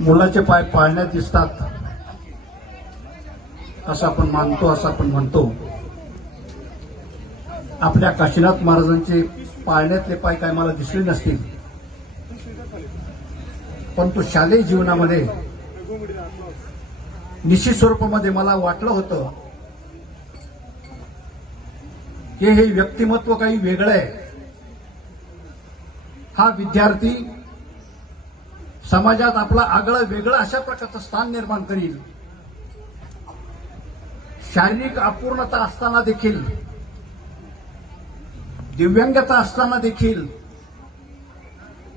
मुलाचे पाय पाळण्यात दिसतात. असं आपण मानतो असं आपण म्हणतो. आपल्या काशीनाथ महाराजांचे पाळण्यातले पाय काय मला दिसले नसतील. परंतु शालेय जीवनामध्ये निश्चित स्वरूपामध्ये मला वाटलं होतं की हे व्यक्तिमत्व काही वेगळं आहे. हा विद्यार्थी समाजात आपला आगळं वेगळं अशा प्रकारचं स्थान निर्माण करील. शारीरिक अपूर्णता असताना देखील दिव्यांगता असताना देखील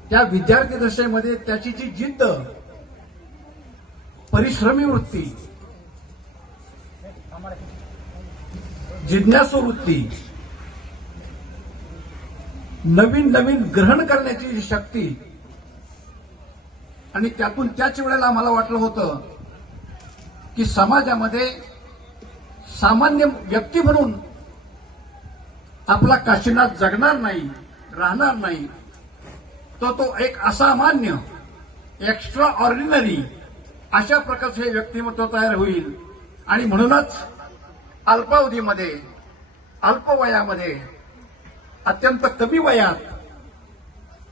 त्या विद्यार्थी दशेमध्ये त्याची जी जिद्द परिश्रमी वृत्ती जिज्ञासू वृत्ती नवीन नवीन ग्रहण करण्याची जी शक्ती आणि त्यातून त्याच वेळेला मला वाटलं होतं की समाजामध्ये सामान्य व्यक्ती म्हणून आपला काशीनाथ जगणार नाही राहणार नाही तर तो एक असामान्य एक्स्ट्रा ऑर्डिनरी अशा प्रकारचे हे व्यक्तिमत्व तयार होईल. आणि म्हणूनच अल्पावधीमध्ये अल्पवयामध्ये अत्यंत कमी वयात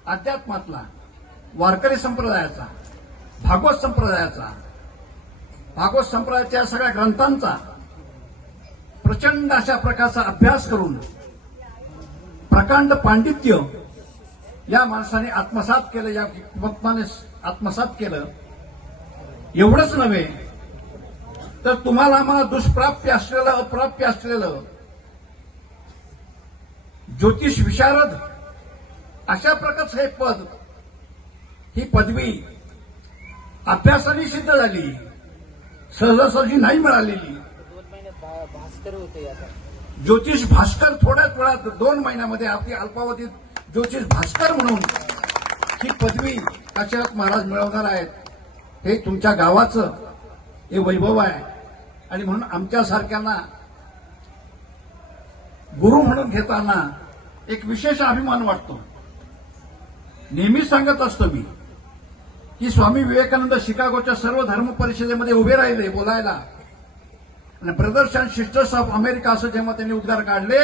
अध्यात्मातला वारकरी संप्रदायाचा भागवत संप्रदायाचा भागवत संप्रदायाच्या सगळ्या ग्रंथांचा प्रचंड अशा प्रकारचा अभ्यास करून प्रकांड पांडित्य या माणसाने आत्मसात केलं या मत्माने आत्मसात केलं. एवढंच नव्हे तर तुम्हाला आम्हाला दुष्प्राप्य असलेलं अप्राप्य असलेलं ज्योतिष विशारद अशा प्रकारचं हे पद ही पदवी अभ्यासाने सिद्ध झाली. सहजासहजी नाही मिळालेली. भास्कर होते ज्योतिष भास्कर थोड्याच वेळात दोन महिन्यामध्ये आपली अल्पावधीत ज्योतिष भास्कर म्हणून ही पदवी काशीनाथ महाराज मिळवणार आहेत. हे तुमच्या गावाचं हे वैभव आहे. आणि म्हणून आमच्यासारख्यांना गुरु म्हणून घेताना एक विशेष अभिमान वाटतो. नेहमी सांगत असतो मी की स्वामी विवेकानंद शिकागोच्या सर्व धर्म परिषदेमध्ये उभे राहिले बोलायला. आणि ब्रदर्स सिस्टर्स ऑफ अमेरिका असं जेव्हा त्यांनी उद्गार काढले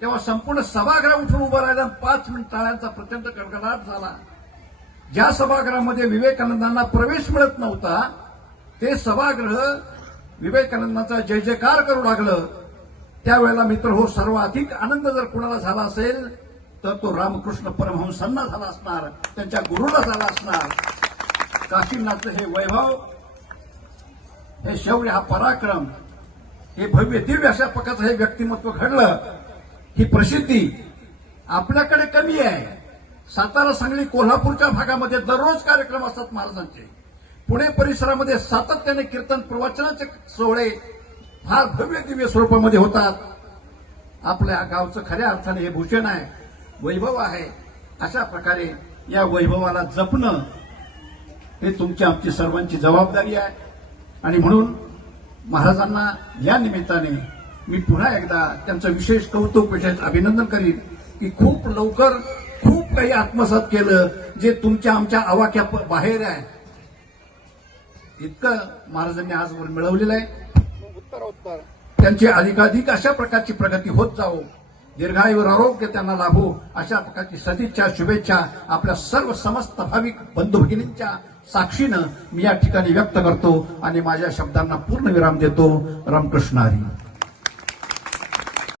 तेव्हा संपूर्ण सभागृह उठून उभं राहिलं पाच मिनिट टाळ्यांचा प्रचंड कडकडाट झाला. ज्या सभागृहामध्ये विवेकानंदांना प्रवेश मिळत नव्हता ते सभागृह विवेकानंदांचा जय जयकार करू लागलं. त्यावेळेला मित्र हो सर्वाधिक आनंद जर कुणाला झाला असेल तर तो रामकृष्ण परमहंसांना झाला असणार त्यांच्या गुरुला झाला असणार. काशीनाथचं हे वैभव हे शौर्य हा पराक्रम हे भव्य दिव्य अशा प्रकारचं हे व्यक्तिमत्व घडलं. ही प्रसिद्धी आपल्याकडे कमी आहे. सातारा सांगली कोल्हापूरच्या भागामध्ये दररोज कार्यक्रम असतात महाराजांचे. पुणे परिसरामध्ये सातत्याने कीर्तन प्रवचनाचे सोहळे फार भव्य दिव्य स्वरूपामध्ये होतात. आपल्या गावचं खऱ्या अर्थाने हे भूषण आहे. वैभव आहे. अशा प्रकारे या वैभवाला जपणं हे तुमची आमची सर्वांची जबाबदारी आहे. आणि म्हणून महाराजांना या निमित्ताने मी पुन्हा एकदा त्यांचं विशेष कौतुक विशेष अभिनंदन करीन की खूप लवकर खूप काही आत्मसात केलं जे तुमच्या आमच्या आवाक्या बाहेर आहे. इतकं महाराजांनी आजवर मिळवलेलं आहे. उत्तरोत्तर. त्यांची अधिकाधिक अशा प्रकारची प्रगती होत जावो. दीर्घायुर आरोग्य त्यांना लाभो. अशा प्रकारची सदिच्छा शुभेच्छा आपल्या सर्व समस्त भाविक बंधू भगिनींच्या साक्षीनं मी या ठिकाणी व्यक्त करतो आणि माझ्या शब्दांना पूर्ण विराम देतो. रामकृष्ण हरी.